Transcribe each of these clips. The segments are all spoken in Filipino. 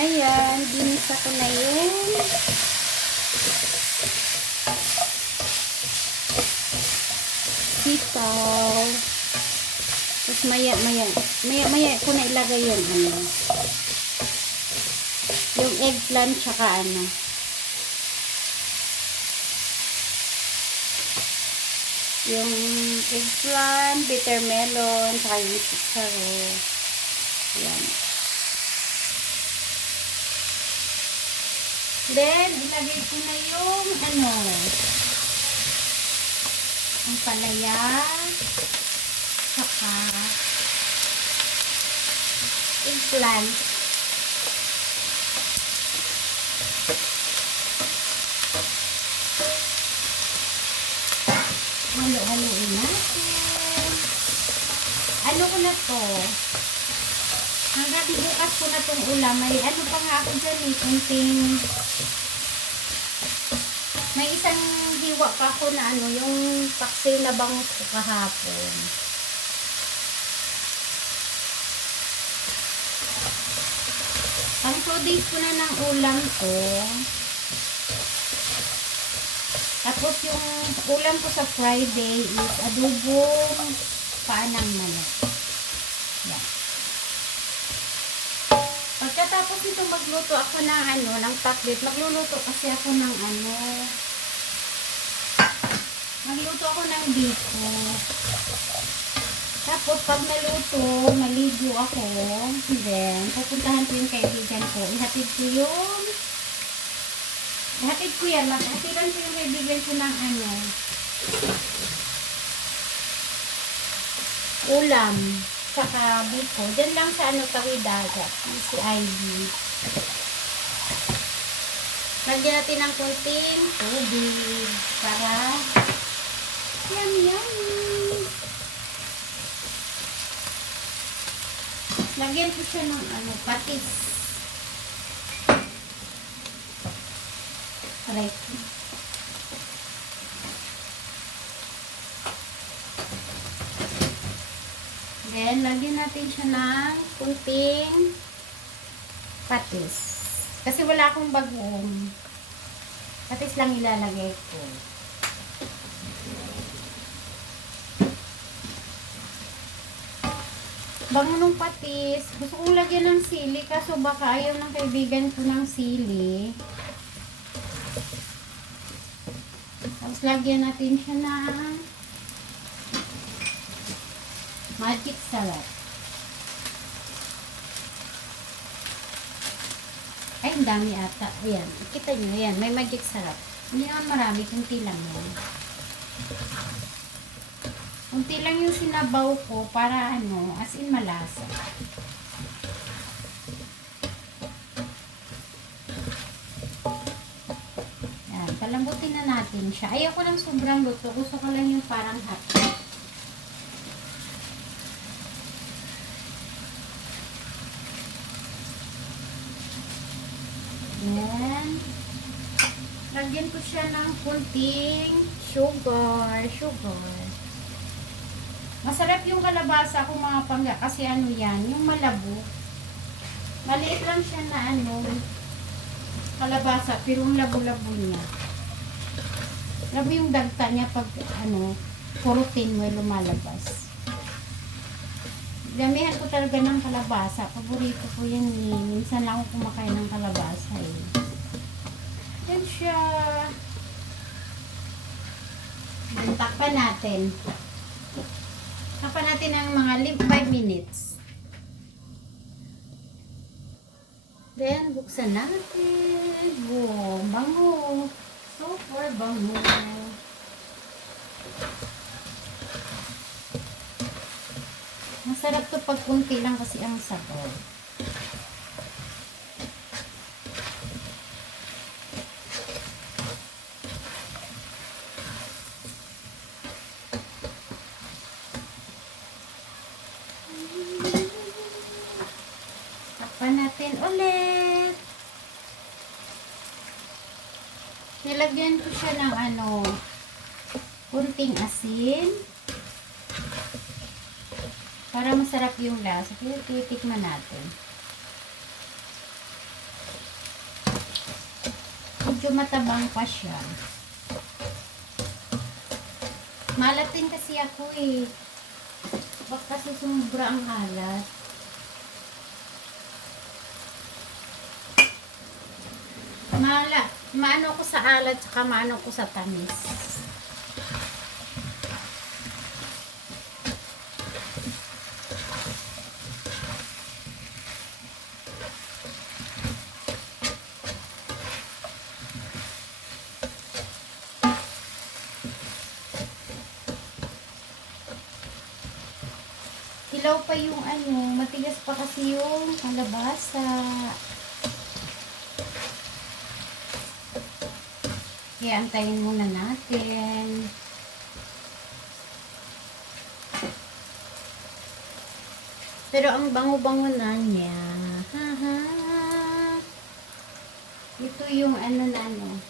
Ayan, binisa ko na yun. Sitaw. Tapos maya, maya, maya, maya ko na ilagay yung ano. Yung eggplant tsaka ano. Yung eggplant, bitter melon, tsaka yung chicharo. Ayan. Then, ilagay ko na yung ano, ang palaya, saka eggplant. Halo-haloin natin. Ano ko na to? Hanggang bukas ko na tong ulam. May ano pa nga ako dyan eh. Kunting may isang hiwa pa ako na ano, yung paksiw na bangus ko kahapon. Ang days ko na ng ulam ko. Tapos yung ulam ko sa Friday is adobong paanang manok. Yan. Pagkatapos nito magluto ako ng ano, ng taklit, magluluto kasi ako ng ano, magluto ako ng biko. Tapos pag naluto, maligo ako, then pupuntahan ko yung kaibigan ko, ihatid ko yung, ihatid ko yan, maghatidan ko yung kaibigan ko ng ano, ulam saka biko. Diyan lang sa ano tawi dagat. yung Si Ivy. Lagyan natin ng kunting tubig para yum yummy. Lagyan ko siya ng ano, patis. Right. Then, lagyan natin siya ng kunting patis. Kasi wala akong bagong. Patis lang ilalagay ko. Bango ng patis. Gusto kong lagyan ng sili kaso baka ayaw ng kaibigan ko ng sili. Tapos lagyan natin siya ng magic sarap. Ay, ang dami ata. Ayan, kita nyo, ayan, may magic sarap. Hindi naman marami, kunti lang yan. Kunti lang yung sinabaw ko para ano, as in malasa. Yan, palambutin na natin siya. Ayoko lang sobrang luto. Gusto ko lang yung parang hot. Yan. Lagyan ko siya ng kunting sugar. Sugar. Masarap yung kalabasa kung mga pangga kasi ano yan, yung malabo. Maliit lang siya na ano, kalabasa, pero yung labo-labo niya. Labo yung dagta niya pag ano, purutin mo lumalabas. Damihan ko talaga ng kalabasa. Paborito ko yan eh. Minsan lang ako kumakain ng kalabasa eh. Yan siya. Yan, Takpan natin. Takpan natin ng mga 5 minutes. Then, buksan natin. Boom, bango. Super bango. Masarap to pag kunti lang kasi ang sabaw. Takpan natin ulit. Nilagyan ko siya ng ano, kunting asin. Para masarap yung lasa. Kaya titikman natin. medyo matabang pa siya. Malatin kasi ako eh. Baka kasi sumubra ang alat. Mala, maano ko sa alat saka maano ko sa tamis. Hilaw pa yung ano, matigas pa kasi yung kalabasa. Kaya antayin muna natin. Pero ang bango-bango na niya. Ito yung ano na ano.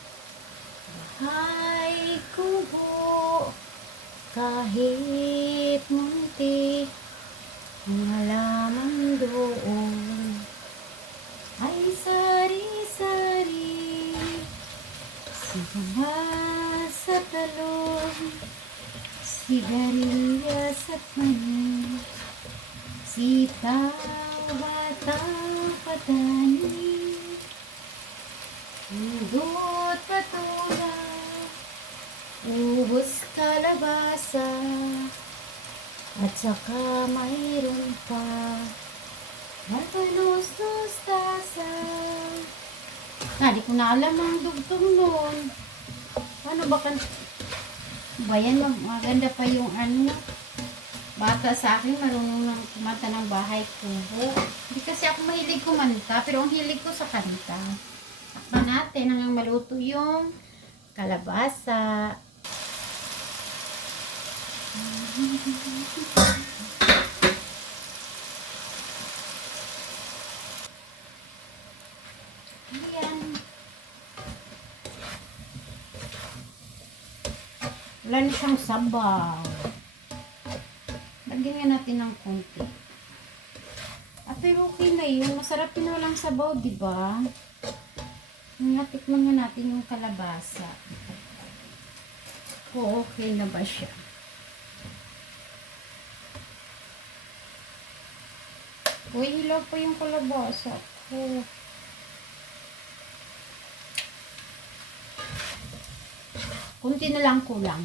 Bahay kubo kahit munti ang halaman doon ay sari-sari Sigama sa talong patani Indot patula ubos kalabasa at saka mayroon pa Marpanos tasa ko na alam ang dugtong nun. Ano ba kan... Ba yan, mag- maganda pa yung ano. Bata sa akin, marunong nang kumanta ng bahay kubo. Hindi kasi ako mahilig kumanta, pero ang hilig ko sa kanta. Takpan natin hanggang maluto yung kalabasa. Ayan. Siyang sabaw. Lagyan nga natin ng konti. Ah, pero okay na yun. Masarap yun walang sabaw, di ba? Natikman nga natin yung kalabasa. Kung okay na ba siya. Uy, hilaw pa yung kalabasa ko. Kunti na lang kulang.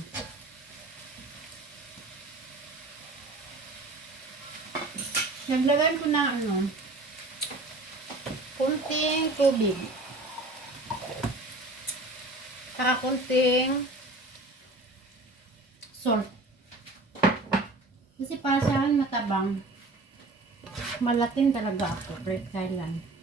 Naglagay ko na ano, kunting tubig. Saka kunting salt. Kasi para sa akin matabang. Malatin talaga ako. Bread Thailand.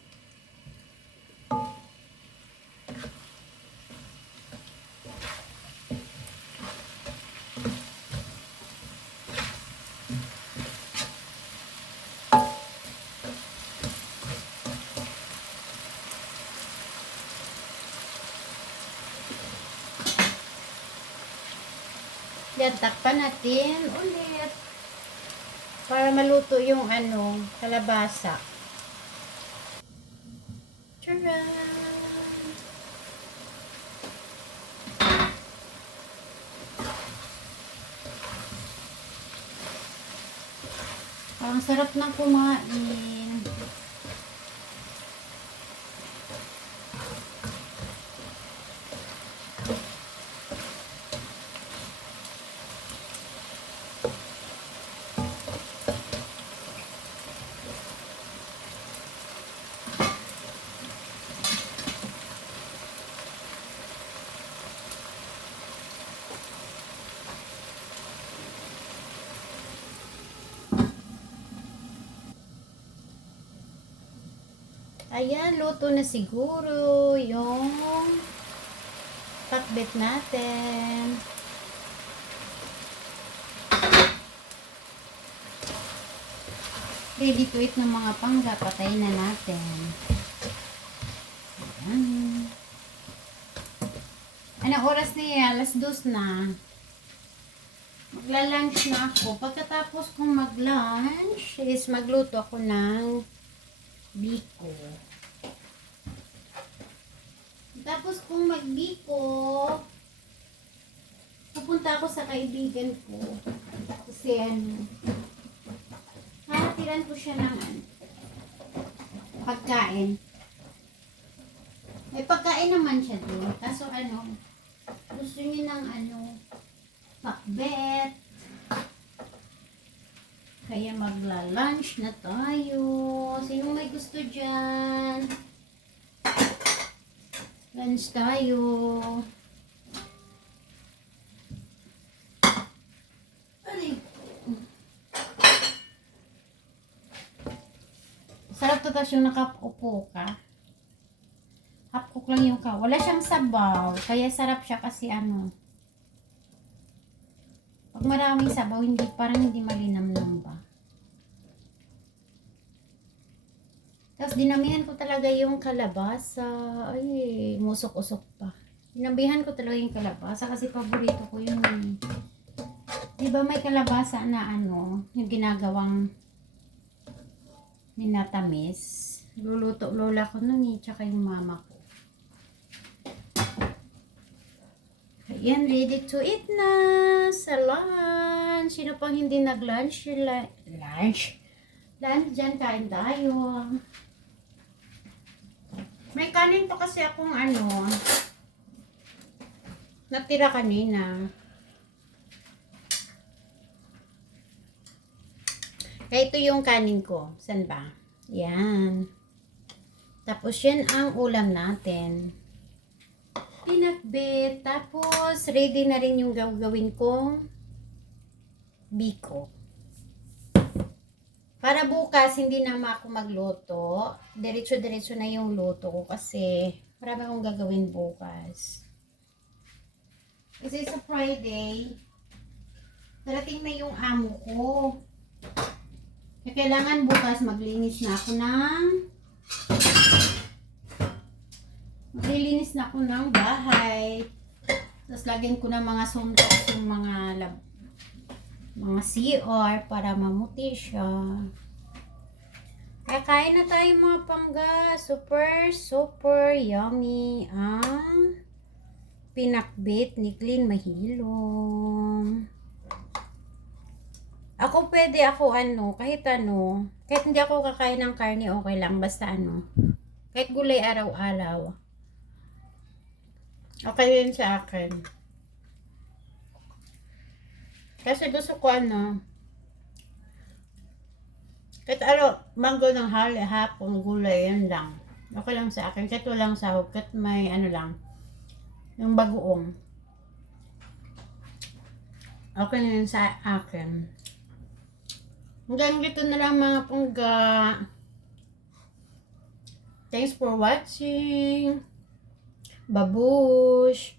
Yan, takpan natin ulit. Para maluto yung ano, kalabasa. Tcharam! Ang sarap ng kumain. Ayan, luto na siguro yung pakbet natin. Ready to eat ng mga pangga, patayin na natin. Ayan. Anong oras na? Alas dos na. Magla-lunch na ako. Pagkatapos kong mag-lunch is magluto ako ng biko. Tapos kung magbiko, pupunta ako sa kaibigan ko. Kasi ano, hahatiran ko siya ano, pagkain. May pagkain naman siya doon. Kaso ano, gusto niya ng ano, pakbet. Kaya magla-lunch na tayo. Sino may gusto dyan? Lunch tayo. Aray. Sarap to tas yung nakaupo ka. Half cook lang yung ka. Wala siyang sabaw. Kaya sarap siya kasi ano. Pag maraming sabaw, hindi, parang hindi malinamnam ba. Tapos dinamihan ko talaga yung kalabasa. Ay, musok-usok pa. Dinabihan ko talaga yung kalabasa kasi paborito ko yun. eh. Di ba may kalabasa na ano, yung ginagawang ninatamis. Luluto lola ko nun eh, tsaka yung mama ko. Ayan, ready to eat na sa lunch. Sino pang hindi nag-lunch? Lunch? Lunch dyan, kain tayo. May kanin to kasi akong ano, natira kanina. Kaya ito yung kanin ko. San ba? Yan. Tapos yan ang ulam natin. Pinakbit. Tapos ready na rin yung gagawin kong biko. Para bukas, hindi na ako magluto. Diretso-diretso na yung luto ko kasi marami akong gagawin bukas. Kasi sa Friday, darating na yung amo ko. Kaya kailangan bukas maglinis na ako ng maglilinis na ako ng bahay. Tapos lagyan ko ng mga suntok yung mga lab mga CR para mamuti siya. Kaya kain na tayo mga pangga. Super, super yummy ang pinakbit ni Clean Mahilong. Ako pwede ako ano, kahit ano, kahit hindi ako kakain ng karne, okay lang. Basta ano, kahit gulay araw-araw. Okay yun sa akin. Kasi gusto ko ano, kahit ano, mango ng hali, hapon, gulay, yan lang. Okay lang sa akin. Kahit walang sahog, kahit may ano lang, yung bagoong. Okay na yun sa akin. Hanggang dito na lang mga pungga. Thanks for watching. Babush.